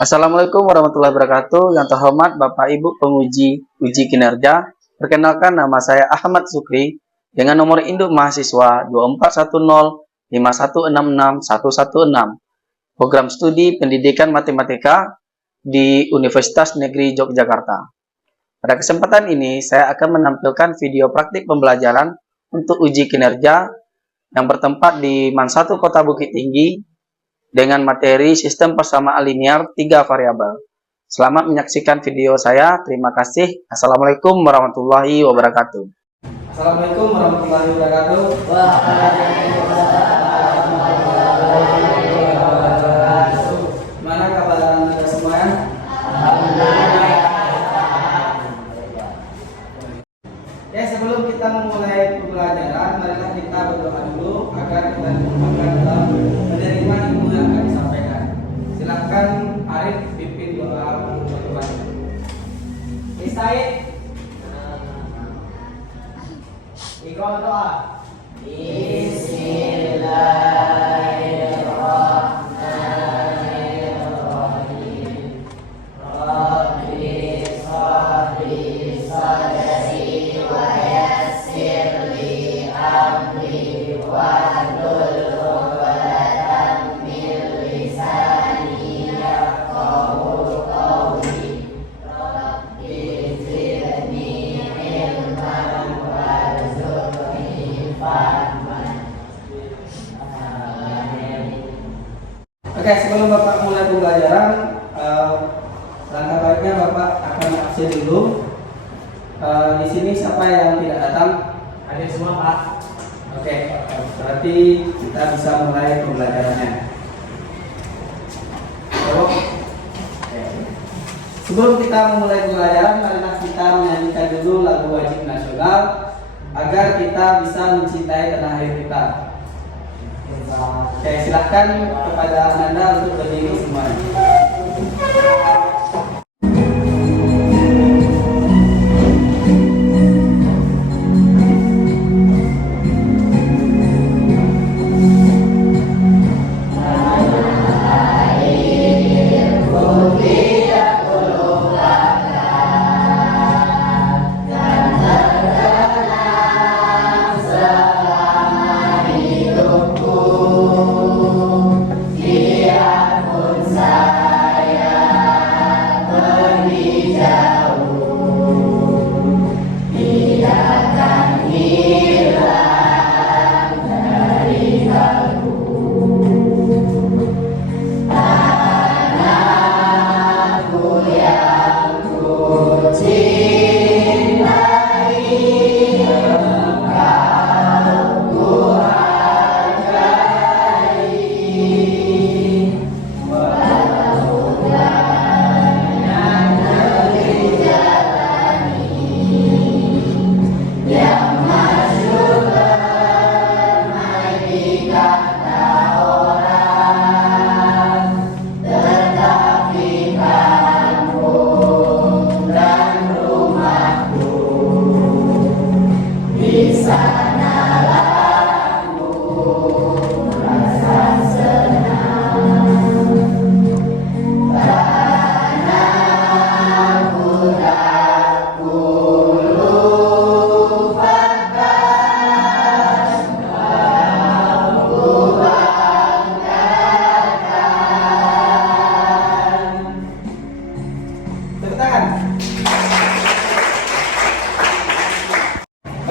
Assalamualaikum warahmatullahi wabarakatuh. Yang terhormat Bapak Ibu penguji uji kinerja, perkenalkan nama saya Ahmad Sukri dengan nomor induk mahasiswa 241051661116, program studi pendidikan matematika di Universitas Negeri Yogyakarta. Pada kesempatan ini saya akan menampilkan video praktik pembelajaran untuk uji kinerja yang bertempat di MAN 1 Kota Bukit Tinggi dengan materi sistem persamaan linear 3 variabel. Selamat menyaksikan video saya. Terima kasih. Assalamualaikum warahmatullahi wabarakatuh. Assalamualaikum warahmatullahi wabarakatuh. Gimana kabar anda semuanya? Ya, sebelum kita memulai pembelajaran, marilah kita berdoa dulu agar kita dimudahkan dalam menerima ilmu yang akan disampaikan. Silakan Arif pimpin doa penutupan. Istaid. Ikut doa. Bismillahirrahmanirrahim. Rabbi shrahli sadri wa yassirli amri wahlul 'uqdatam min lisani yafqahu qawli. Rabbi zidni ilman warzuqni fahman. Oke, sebelum Bapak mulai pembelajaran, langkah baiknya Bapak akan absen dulu. Di sini siapa yang tidak datang? Hadir semua, Pak. Oke, berarti kita bisa mulai pembelajarannya. Oke. Sebelum kita memulai pembelajaran, marilah kita menyanyikan dulu lagu wajib nasional agar kita bisa mencintai tanah air kita. Oke, silahkan kepada Anda untuk berdiri semuanya.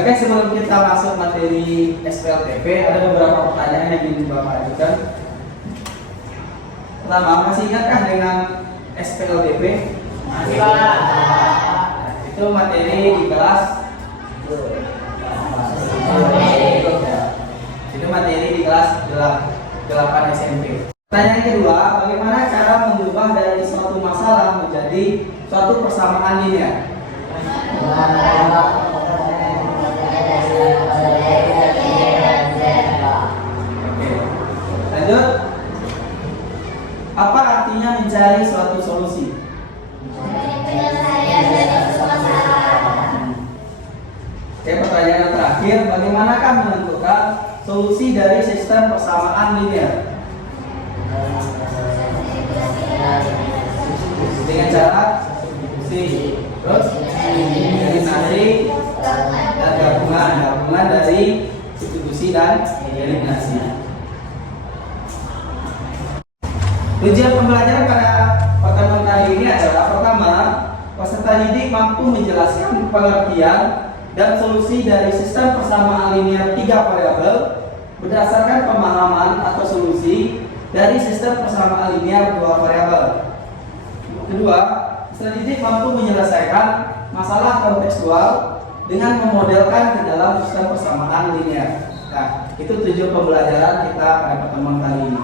Oke, sebelum kita masuk materi SPLTP, ada beberapa pertanyaan yang ingin Bapak ajukan. Pertama, masih ingatkah dengan SPLTP? Masih, Pak. Itu materi di kelas. Itu materi di kelas 8 SMP. Pertanyaan kedua, bagaimana cara mengubah dari suatu masalah menjadi suatu persamaan linear? Lanjut. Apa artinya mencari suatu solusi? Oke, pertanyaan yang terakhir, bagaimanakah menentukan solusi dari sistem persamaan linear? Tujuan pembelajaran pada pertemuan kali ini adalah pertama, peserta didik mampu menjelaskan pengertian dan solusi dari sistem persamaan linear 3 variabel berdasarkan pemahaman atau solusi dari sistem persamaan linear 2 variabel. Kedua, peserta didik mampu menyelesaikan masalah kontekstual dengan memodelkan ke dalam sistem persamaan linear. Nah, itu tujuan pembelajaran kita pada pertemuan kali ini.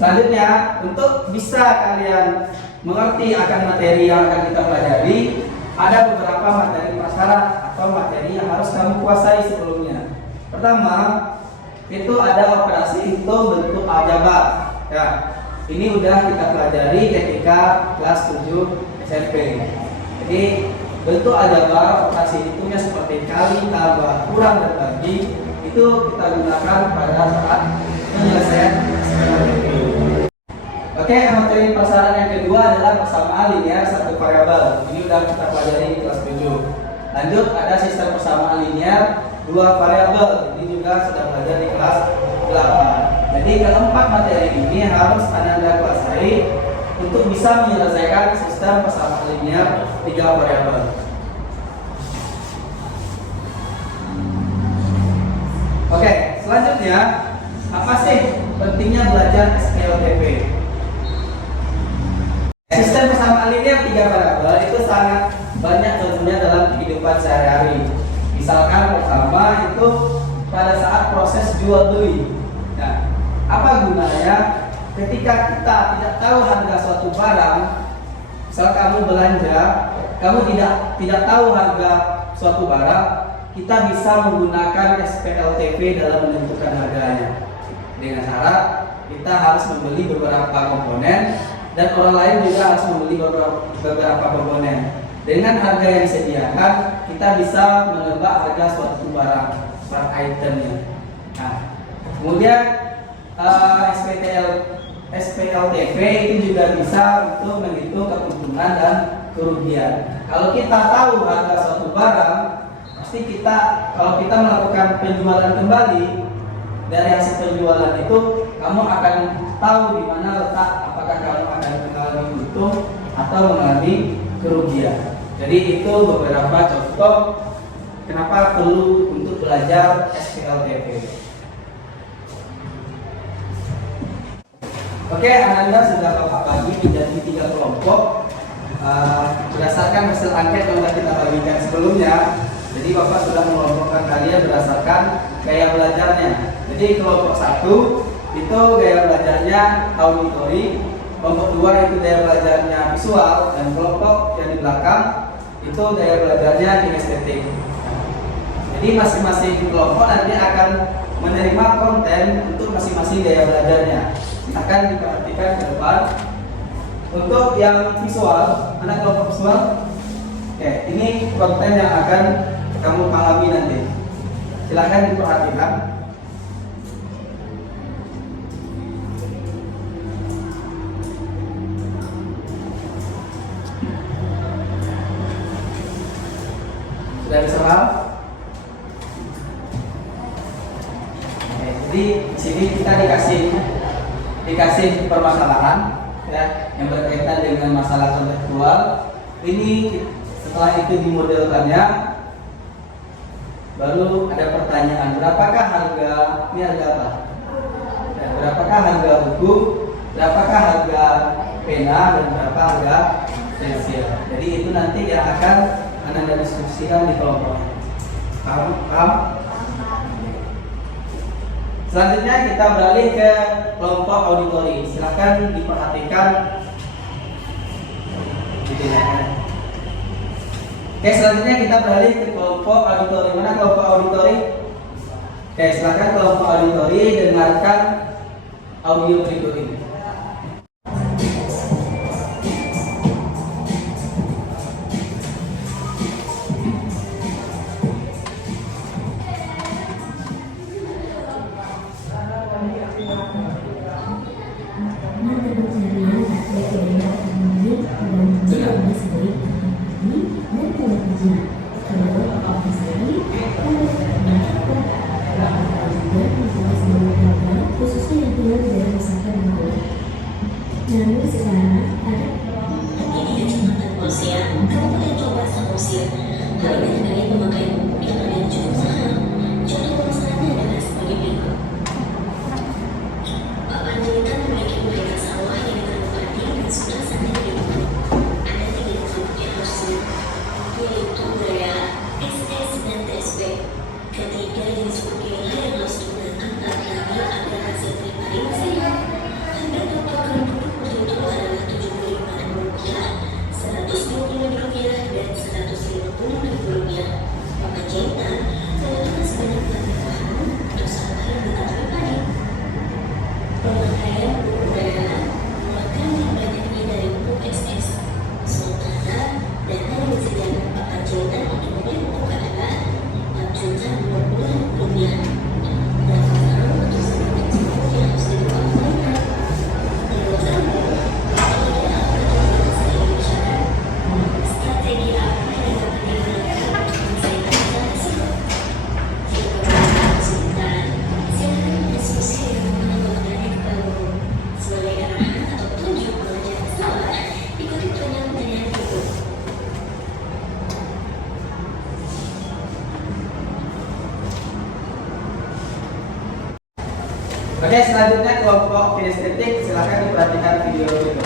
Selanjutnya, untuk bisa kalian mengerti akan materi yang akan kita pelajari, ada beberapa materi prasyarat atau materi yang harus kamu kuasai sebelumnya. Pertama, itu ada operasi hitung bentuk aljabar. Ya, ini udah kita pelajari ketika kelas 7 SMP. Jadi, bentuk aljabar operasi hitungnya seperti kali, tambah, kurang, dan bagi itu kita gunakan pada saat penyelesaian SPLTP. Oke, materi prasyarat yang kedua adalah persamaan linear 1 variabel. Ini sudah kita pelajari di kelas 7. Lanjut, ada sistem persamaan linear 2 variabel. Ini juga sudah belajar di kelas 8. Jadi keempat materi ini harus Anda kuasai untuk bisa menyelesaikan sistem persamaan linear 3 variabel. Oke, selanjutnya apa sih pentingnya belajar SPLTP? Sistem persamaan linear 3 variabel itu sangat banyak contohnya dalam kehidupan sehari-hari. Misalkan pertama itu pada saat proses jual beli. Nah, apa gunanya ketika kita tidak tahu harga suatu barang? Misal kamu belanja, kamu tidak tahu harga suatu barang, kita bisa menggunakan SPLTP dalam menentukan harganya. Dengan syarat kita harus membeli beberapa komponen dan orang lain juga harus membeli beberapa komponen. Dengan harga yang disediakan, kita bisa menebak harga suatu barang per itemnya. Nah, kemudian SPLTP itu juga bisa untuk menghitung keuntungan dan kerugian. Kalau kita tahu harga suatu barang, pasti kalau kita melakukan penjualan kembali dari hasil penjualan itu, kamu akan tahu di mana letak apakah kamu akan mengalami untung atau mengalami kerugian. Jadi itu beberapa contoh kenapa perlu untuk belajar SPLTP. Oke, Anda sudah Bapak bagi menjadi 3 kelompok berdasarkan hasil angket yang sudah kita bagikan sebelumnya. Jadi Bapak sudah mengelompokkan kalian berdasarkan gaya belajarnya. Jadi kelompok 1 itu gaya belajarnya auditori, kelompok 2 itu gaya belajarnya visual, dan kelompok yang di belakang itu gaya belajarnya kinestetik. Jadi masing-masing kelompok nanti akan menerima konten untuk masing-masing gaya belajarnya. Akan diperhatikan ke depan. Untuk yang visual, anak kelompok visual, oke, ini konten yang akan kamu pahami nanti. Silahkan diperhatikan. Sudah bisa paham? Oke, jadi di sini kita dikasih permasalahan ya, yang berkaitan dengan masalah kontekstual. Ini setelah itu dimodelkannya, baru ada pertanyaan, berapakah harga ini, harga apa? Ya, berapakah harga buku, berapakah harga pena, dan berapa harga pensil. Jadi itu nanti yang akan Anda diskusikan di kelompok. Paham? Selanjutnya kita beralih ke kelompok auditori. Silahkan diperhatikan. Oke, selanjutnya kita beralih ke kelompok auditori. Mana kelompok auditori? Oke, silahkan kelompok auditori dengarkan audio berikut ini. khususnya yang tinggal di daerah wisata dan selanjutnya kelompok kinestetik, silahkan diperhatikan video itu.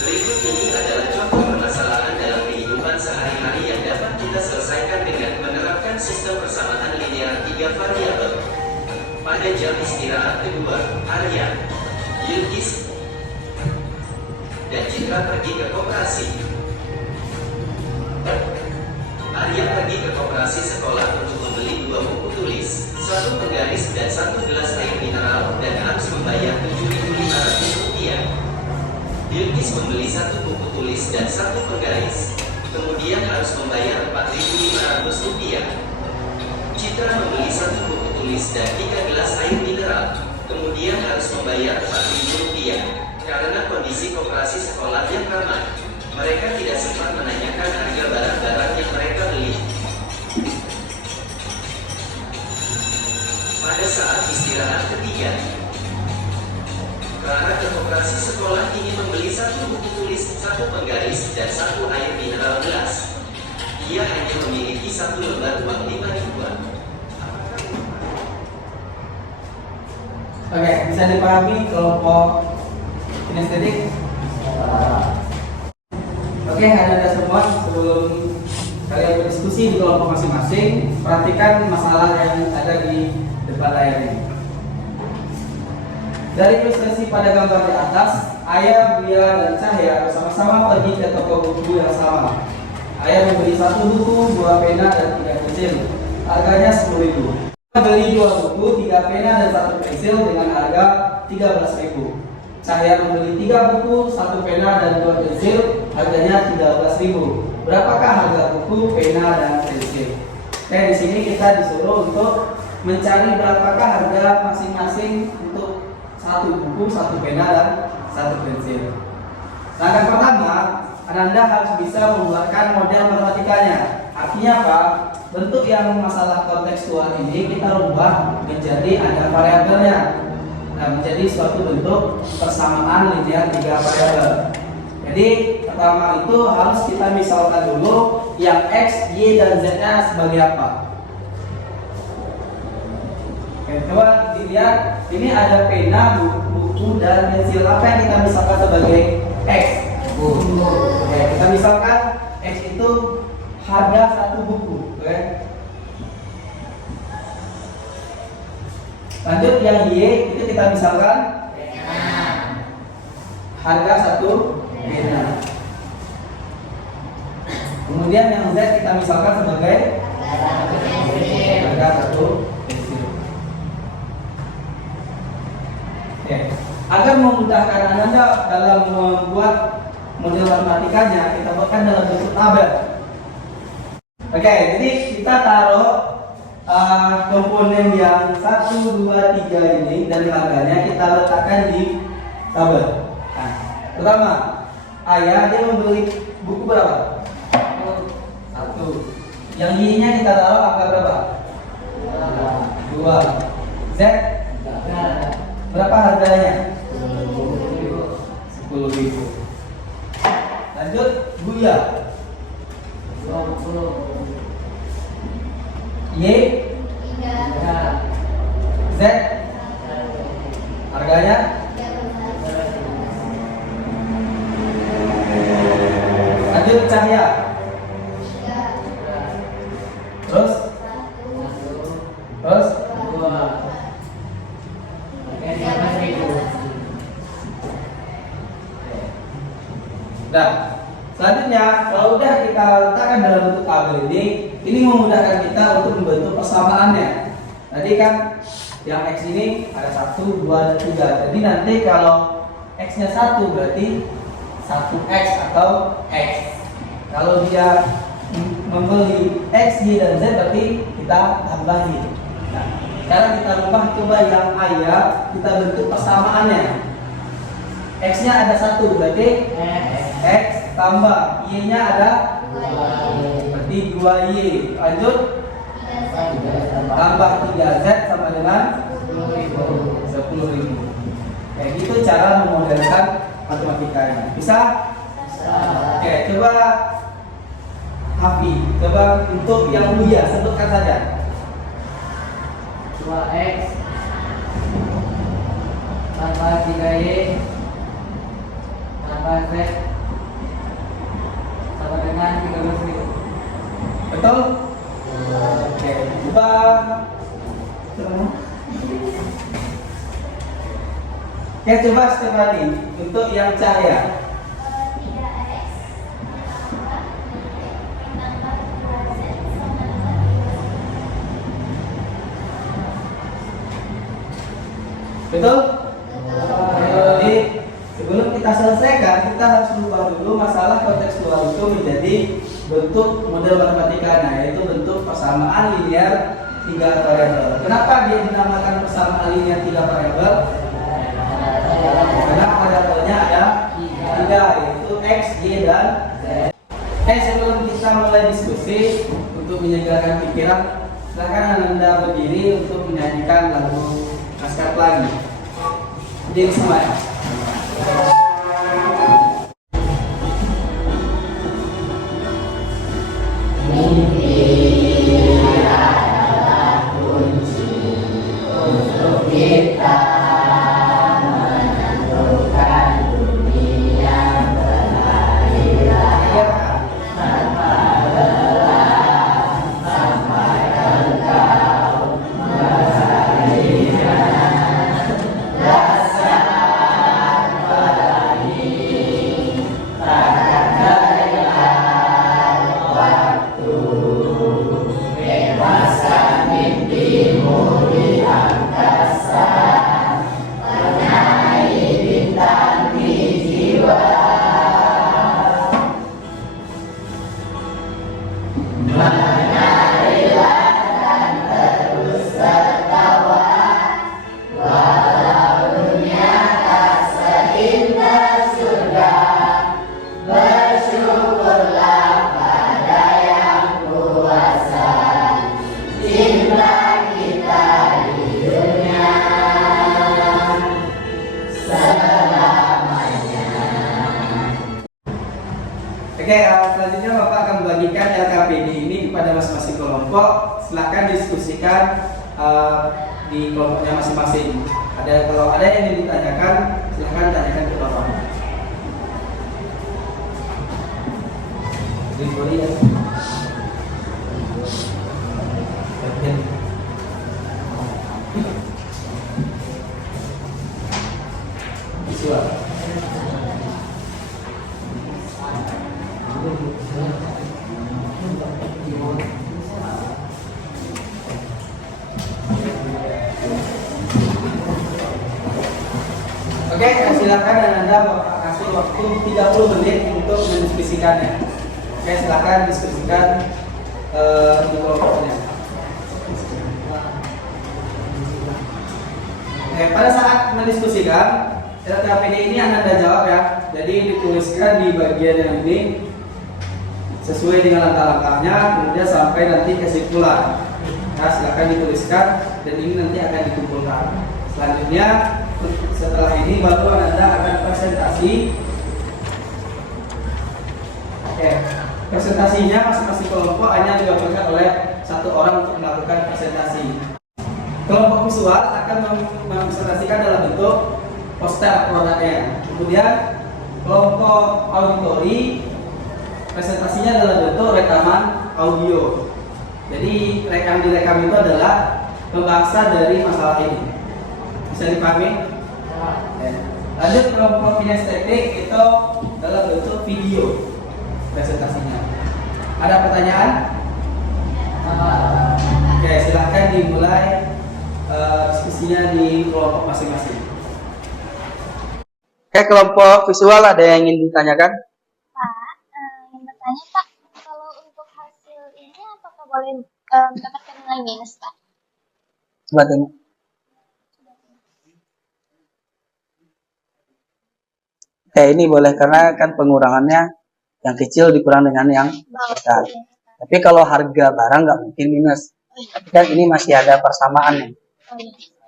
Berikut ini adalah contoh permasalahan dalam kehidupan sehari-hari yang dapat kita selesaikan dengan menerapkan sistem persamaan linear 3 variabel. Pada jam istirahat kedua, Arya, Yildiz, dan Citra pergi ke koperasi. Arya pergi ke koperasi sekolah untuk membeli 2 buku tulis, 1 penggaris dan 1 gelas air mineral, dan harus membayar Rp7.500. Yildiz membeli 1 buku tulis dan 1 penggaris, kemudian harus membayar Rp4.500. Citra membeli 1 buku tulis dan 3 gelas air mineral, kemudian harus membayar Rp4.000. Karena kondisi koperasi sekolah yang ramai, mereka tidak sempat menanyakan harga barang-barang yang mereka beli. Pada saat istirahat ketiga, Clara ke koperasi sekolah ingin membeli 1 buku tulis, 1 penggaris, dan 1 air mineral gelas. Ia hanya memiliki 1 lembar uang Rp5.000. Oke, bisa dipahami kelompok kinestetik? Oke, Anda semua, sebelum kalian berdiskusi di kelompok masing-masing, perhatikan masalah yang ada di depan layar ini. Dari ilustrasi pada gambar di atas, Ayah, Buya, dan Cahya bersama-sama pergi ke toko buku yang sama. Ayah membeli 1 buku, 2 pena, dan 3 pensil. Harganya Rp10.000. Beli 2 buku, 3 pena, dan 1 pensil dengan harga Rp13.000. Cahya membeli 3 buku, 1 pena, dan 2 pensil. Harganya Rp13.000. Berapakah harga buku, pena, dan pensil? Oke, di sini kita disuruh untuk mencari berapakah harga masing-masing untuk 1 buku, 1 pena, dan 1 pensil. Langkah pertama, Anda harus bisa membuatkan model matematikanya. Artinya apa? Bentuk yang masalah kontekstual ini kita rubah menjadi ada variabelnya. Nah, menjadi suatu bentuk persamaan linear 3 variabel. Jadi pertama itu harus kita misalkan dulu yang X, Y, dan Z-nya sebagai apa. Oke, coba dilihat, ini ada pena, buku, dan pensil. Apa yang kita misalkan sebagai X? Buku. Oke, kita misalkan X itu harga 1 buku. Oke. Lanjut yang Y itu kita misalkan harga 1 pena. Kemudian yang Z kita misalkan sebagai harga 1 pensil. Oke. Agar memudahkan Anda dalam membuat model matematikanya, kita buatkan dalam bentuk tabel. Oke, jadi kita taruh komponen yang 1, 2, 3 ini dan harganya kita letakkan di tabel. Nah, pertama, Ayah dia membeli buku berapa? 1. Yang Y-nya kita taruh angka berapa? 2. Z berapa harganya? 10.000. Lanjut, Buya. 20. Y 3. Z harganya lanjut Cahya. Terus 2. Nah, selanjutnya kalau udah kita letakkan dalam bentuk tabel ini memudahkan kita untuk membentuk persamaannya. Tadi kan yang X ini ada 1, 2, dan 3. Jadi nanti kalau X-nya 1 berarti 1X atau X. Kalau dia membeli X, Y, dan Z berarti kita tambahin. Nah, cara kita rubah, coba yang Ayah kita bentuk persamaannya. X-nya ada 1 berarti X tambah Y-nya ada 2, berarti 2Y. Lanjut tambah 3Z sama dengan 10.000. Kayak gitu cara memodelkan matematikanya. Bisa? Oke, coba Hafi. Coba untuk yang Buya sebutkan saja. 2x tambah 3y tambah z sama dengan 13.000. Betul? Oke, coba. Oke, coba Stefani untuk yang cahaya. Betul? Jadi sebelum kita selesaikan, kita harus lupa dulu masalah kontekstual itu menjadi bentuk model matematikanya, yaitu bentuk persamaan linear 3 variabel. Kenapa dia dinamakan persamaan linear 3 variabel? Karena variabelnya ada 3, yaitu x, y, dan z. Sebelum kita mulai diskusi, untuk menyegarkan pikiran, silakan Anda berdiri untuk menyanyikan lagu Laskar Pelangi. Jadi semuanya. Oke, selanjutnya Bapak akan membagikan LKPD ini kepada masing-masing kelompok. Silahkan diskusikan di kelompoknya masing-masing. Kalau ada yang ingin ditanyakan, silahkan tanyakan ke Bapak. Ya. Visual. Oke, silakan dan Anda kasih waktu 30 menit untuk mendiskusikannya. Oke, silakan diskusikan di kelompoknya. Oke, pada saat mendiskusikan, LKPD ini Anda jawab ya. Jadi dituliskan di bagian yang ini sesuai dengan langkah-langkahnya, kemudian sampai nanti kesimpulan. Nah, silakan dituliskan dan ini nanti akan dikumpulkan. Selanjutnya, setelah ini baru Anda akan presentasi. Oke, presentasinya masing-masing kelompok hanya diwakilkan oleh satu orang untuk melakukan presentasi. Kelompok visual akan mempresentasikan dalam bentuk poster produknya. Kemudian kelompok auditori presentasinya dalam bentuk rekaman audio. Jadi yang direkam itu adalah pembahasan dari masalah ini. Bisa dipahami? Ya. Lanjut kelompok kinestetik itu dalam bentuk video presentasinya. Ada pertanyaan? Oke, silahkan dimulai diskusinya di kelompok masing-masing. Oke, kelompok visual ada yang ingin ditanyakan? Pak, yang bertanya Pak, kalau untuk hasil ini apakah boleh mendapatkan nilai minus Pak? Coba tengok. Ini boleh karena kan pengurangannya yang kecil dikurang dengan yang besar. Tapi kalau harga barang nggak mungkin minus. Tapi kan ini masih ada persamaan.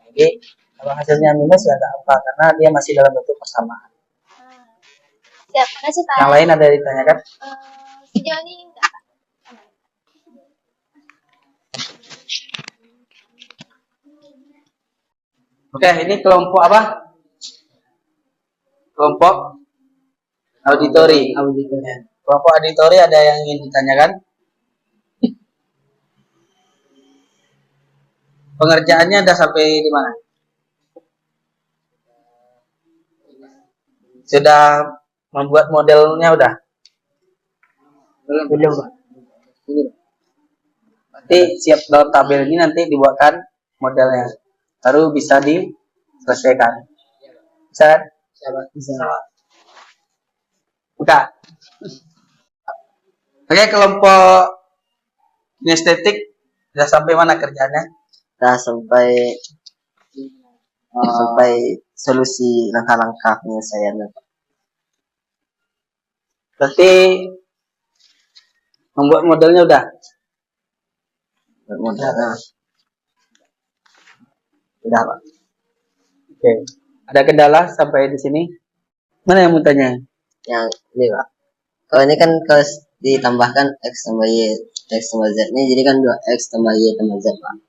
Jadi kalau hasilnya minus ya nggak apa karena dia masih dalam bentuk persamaan. Siap, makasih Pak. Yang lain ada ditanyakan? Sejauh ini enggak Pak. Oke, ini kelompok apa? Kelompok auditori. Kelompok auditori ada yang ingin ditanyakan? Pengerjaannya udah sampai di mana? Sudah membuat modelnya udah? Belum, Pak. Berarti siap dalam tabel ini nanti dibuatkan modelnya. Baru bisa diselesaikan. Bisa? Bisa. Buka. Oke, kelompok kinestetik sudah sampai mana kerjanya? Nah, sampai solusi langkah-langkah penyelesaiannya, Pak. Berarti membuat modelnya udah? Modalnya udah, Pak. Oke. Ada kendala sampai di sini? Mana yang mau tanya? Yang ini, Pak. Kalau ini kan kalau ditambahkan X tambah Y, X tambah Z ini jadi kan 2X tambah Y tambah Z, Pak.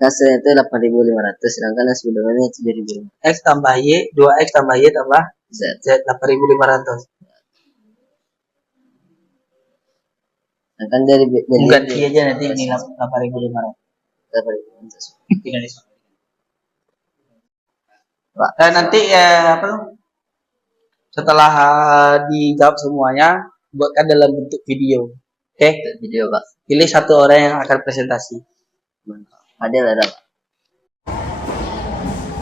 Hasilnya itu 8.500, sedangkan yang sebelumnya 7.500. X tambah Y, 2X tambah Y tambah Z. Z, 8.500. Sedangkan dari Ganti aja nanti ini 8.500. 8.500. Tidak disampaikan. Nanti apa tuh? Setelah dijawab semuanya, buatkan dalam bentuk video. Oke? Video, Pak. Pilih satu orang yang akan presentasi. Adil ada, Pak.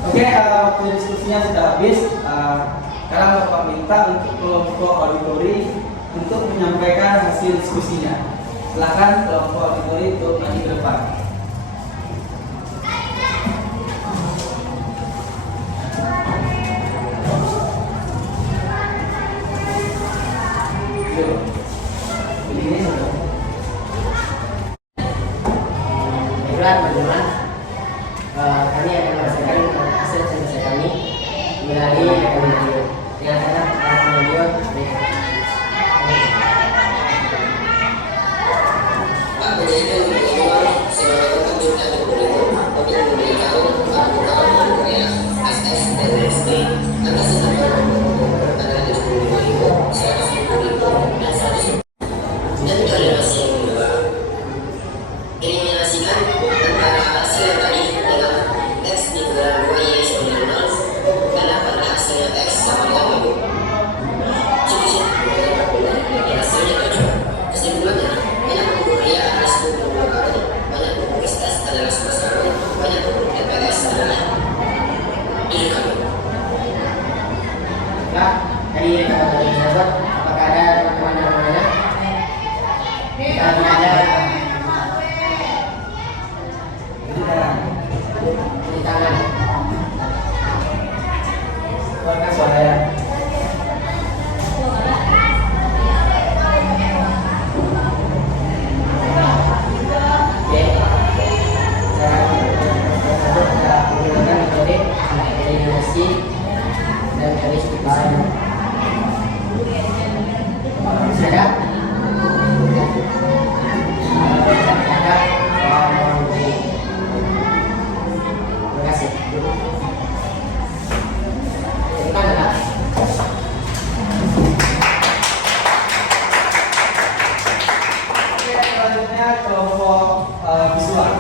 Oke, waktu diskusinya sudah habis. Sekarang Bapak minta untuk kelompok auditori untuk menyampaikan hasil diskusinya. Silakan kelompok auditori untuk maju ke depan. Yuk. Ini Baiklah teman-teman, kami akan merasakan hasil selesai kami melalui rekam video. Dengan cara rekam video dari sahabat, apakah ada teman-teman yang bertanya? Tidak ada. Di tangan. keluarkan suaranya. Oke. Kita menggunakan metode eliminasi dan garis besar. Ada? Ada. Terima kasih. Kita ada. Oke, selanjutnya kelompok visual.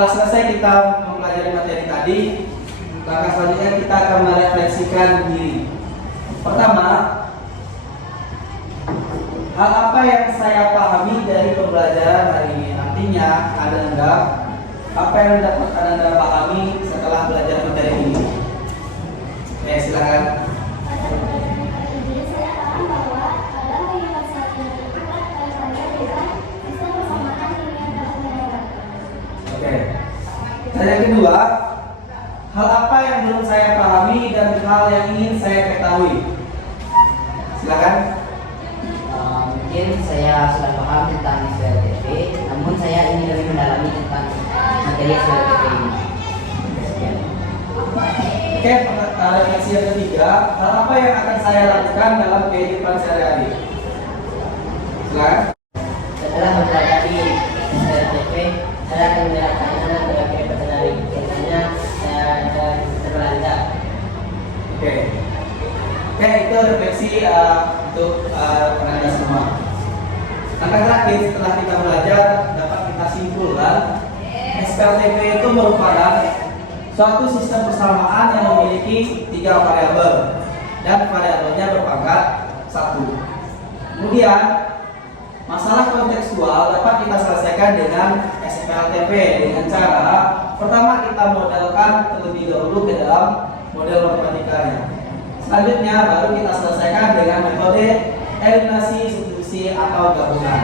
setelah selesai kita mempelajari materi tadi, langkah selanjutnya kita akan merefleksikan diri. Pertama, hal apa yang saya pahami dari pembelajaran hari ini? Artinya, Ananda, apa yang dapat Ananda pahami setelah belajar materi ini? Oke, silakan. Oke. Dan yang kedua, hal apa yang belum saya pahami dan hal yang ingin saya ketahui? Silakan. Mungkin saya sudah paham tentang SBLTP, namun saya ingin lebih mendalami tentang materi SBLTP ini. Sekian. Oke, refleksi yang ketiga, hal apa yang akan saya lakukan dalam kehidupan sehari-hari? Silakan. Setelah mempelajari SBLTP, saya akan menyerahkan anak ke kehidupan sehari-hari. Biasanya saya akan terbelanja. Oke. Oke, itu refleksi untuk Anda semua. Langkah terakhir setelah kita belajar dapat kita simpulkan SBLTP itu merupakan suatu sistem persamaan yang memiliki 3 variabel dan variabelnya berpangkat 1. Kemudian masalah kontekstual dapat kita selesaikan dengan SBLTP dengan cara pertama kita modelkan terlebih dahulu ke dalam model matematikanya. Selanjutnya baru kita selesaikan dengan metode eliminasi, substitusi atau gabungan.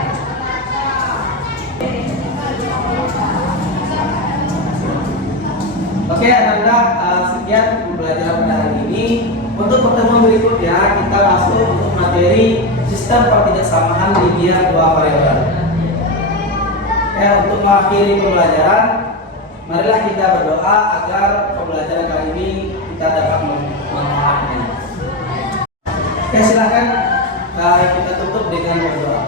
Oke, Ananda, sekian pembelajaran pada hari ini. Untuk pertemuan berikutnya kita masuk untuk materi sistem pertidaksamaan linear 2 variabel. Untuk mengakhiri pembelajaran, marilah kita berdoa agar pembelajaran kali ini kita dapat memahaminya. Oke, silakan kita tutup dengan berdoa.